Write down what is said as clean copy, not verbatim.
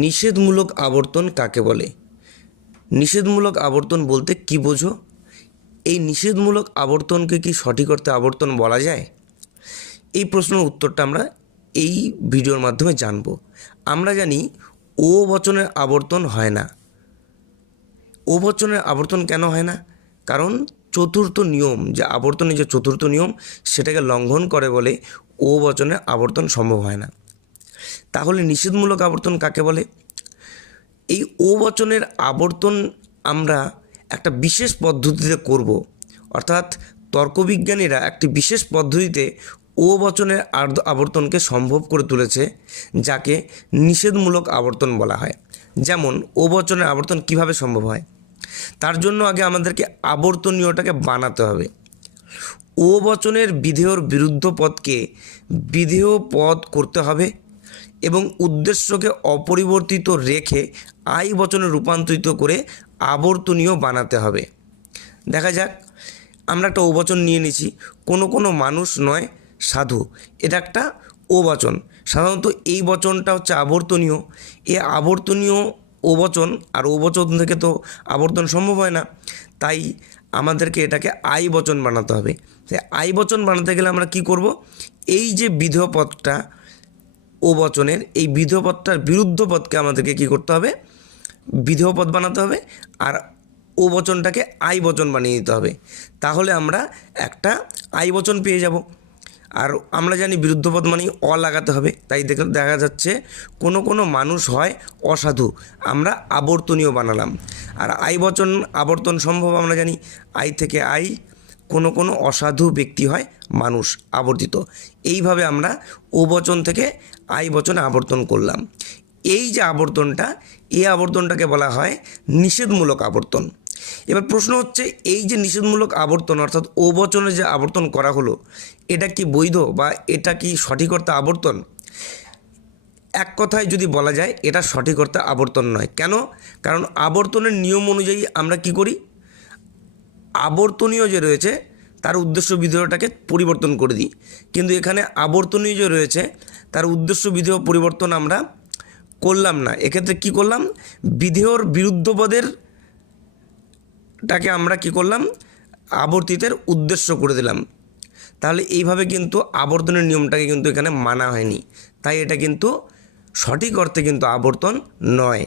নিষেধমূলক আবর্তন কাকে বলে? নিষেধমূলক আবর্তন বলতে কী বোঝো? এই নিষেধমূলক আবর্তনকে কি সঠিক অর্থে আবর্তন বলা যায়? এই প্রশ্নের উত্তরটা আমরা এই ভিডিওর মাধ্যমে জানব। আমরা জানি ও বচনের আবর্তন হয় না। ও বচনের আবর্তন কেন হয় না? কারণ চতুর্থ নিয়ম, যে আবর্তনের যে চতুর্থ নিয়ম, সেটাকে লঙ্ঘন করে বলে ও বচনের আবর্তন সম্ভব হয় না। তাহলে নিষেধমূলক আবর্তন কাকে বলে? এই ও বচনের আবর্তন আমরা একটা বিশেষ পদ্ধতিতে করব, অর্থাৎ তর্কবিজ্ঞানীরা একটি বিশেষ পদ্ধতিতে ও বচনের আবর্তনকে সম্ভব করে তুলেছে, যাকে নিষেধমূলক আবর্তন বলা হয়। যেমন ও বচনের আবর্তন কিভাবে সম্ভব হয়? তার জন্য আগে আমাদেরকে আবর্তনীয়টাকে বানাতে হবে। ও বচনের বিধেয়র বিরুদ্ধ পদকে বিধেয় পদ করতে হবে এবং উদ্দেশ্যকে অপরিবর্তিত রেখে আই বচনে রূপান্তরিত করে আবর্তনীয় বানাতে হবে। দেখা যাক, আমরা একটা ও বচন নিয়ে নিছি, কোনো মানুষ নয় সাধু। এটা একটা ও বচন। সাধারণত এই বচনটা হচ্ছে আবর্তনীয়। এ আবর্তনীয় ও বচন, আর ও বচন থেকে তো আবর্তন সম্ভব হয় না, তাই আমাদেরকে এটাকে আই বচন বানাতে হবে। তাই আই বচন বানাতে গেলে আমরা কি করব? এই যে বিধেয় পদটা ও বচনের, এই বিধেয় পদটার বিরুদ্ধ পদকে আমাদেরকে কি করতে হবে? বিধেয় পদ বানাতে হবে, আর ও বচনটাকে আই বচন বানিয়ে দিতে হবে। তাহলে আমরা একটা আই বচন পেয়ে যাব। আর আমরা জানি বিরুদ্ধ পদ মানেই অ লাগাতে হবে, তাই দেখা যাচ্ছে কোনো মানুষ হয় অসাধু, আমরা আবর্তনীয় বানালাম। আর আই বচন আবর্তন সম্ভব আমরা জানি, আই থেকে আই, কোনো অসাধু ব্যক্তি হয় মানুষ, আবর্তিত। এইভাবে আমরা ও বচন থেকে আই বচনে আবর্তন করলাম। এই যে আবর্তনটা, এই আবর্তনটাকে বলা হয় নিষেধমূলক আবর্তন। এবার প্রশ্ন হচ্ছে, এই যে নিষেধমূলক আবর্তন অর্থাৎ ও বচনে যে আবর্তন করা হলো, এটা কি বৈধ বা এটা কি সঠিক অর্থে আবর্তন? এক কথায় যদি বলা যায়, এটা সঠিক অর্থে আবর্তন নয়। কেন? কারণ আবর্তনের নিয়ম অনুযায়ী আমরা কি করি? আবর্তনীয় যে রয়েছে তার উদ্দেশ্য বিধেয়টাকে পরিবর্তন করে দিই, কিন্তু এখানে আবর্তনীয় যে রয়েছে তার উদ্দেশ্য বিধেয় পরিবর্তন আমরা করলাম না। এক্ষেত্রে কি করলাম? বিধেয়র বিরুদ্ধ পদেরটাকে আমরা কি করলাম? আবর্তিতের উদ্দেশ্য করে দিলাম। তাহলে এইভাবে কিন্তু আবর্তনের নিয়মটাকে কিন্তু এখানে মানা হয়নি, তাই এটা কিন্তু সঠিক অর্থে কিন্তু আবর্তন নয়।